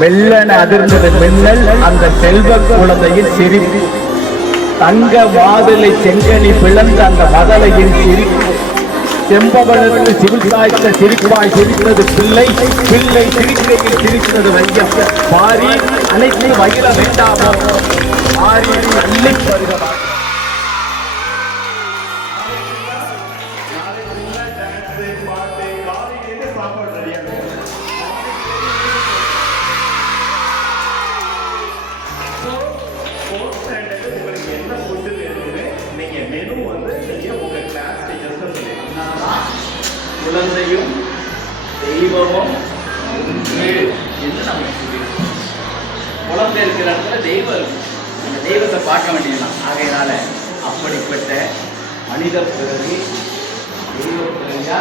மெல்லன அதிர்ந்தது மின்னல் அந்த செல்வ குழந்தையின் சிரிப்பு. தங்க மாதுளை செங்கனி பிளந்த அந்த மதலையின் சிரிப்பு. செம்பவனுக்கு சிவில் சாய்த்த சிரிப்பாய் சிரித்தது பிள்ளை. பிள்ளை சிரிக்கையில் சிரித்தது வையம். பாரி அனைத்து மகிழ வேண்டாமோ, பாரி அள்ளி வருகிறார். குழந்தையும் தெய்வமும் என்று நம்ம குழந்தை இருக்கிற இடத்துல தெய்வம் இருக்கும். அந்த தெய்வத்தை பார்க்க வேண்டியதுதான். ஆகையினால அப்படிப்பட்ட மனித பிறவி தெய்வ பிறவியா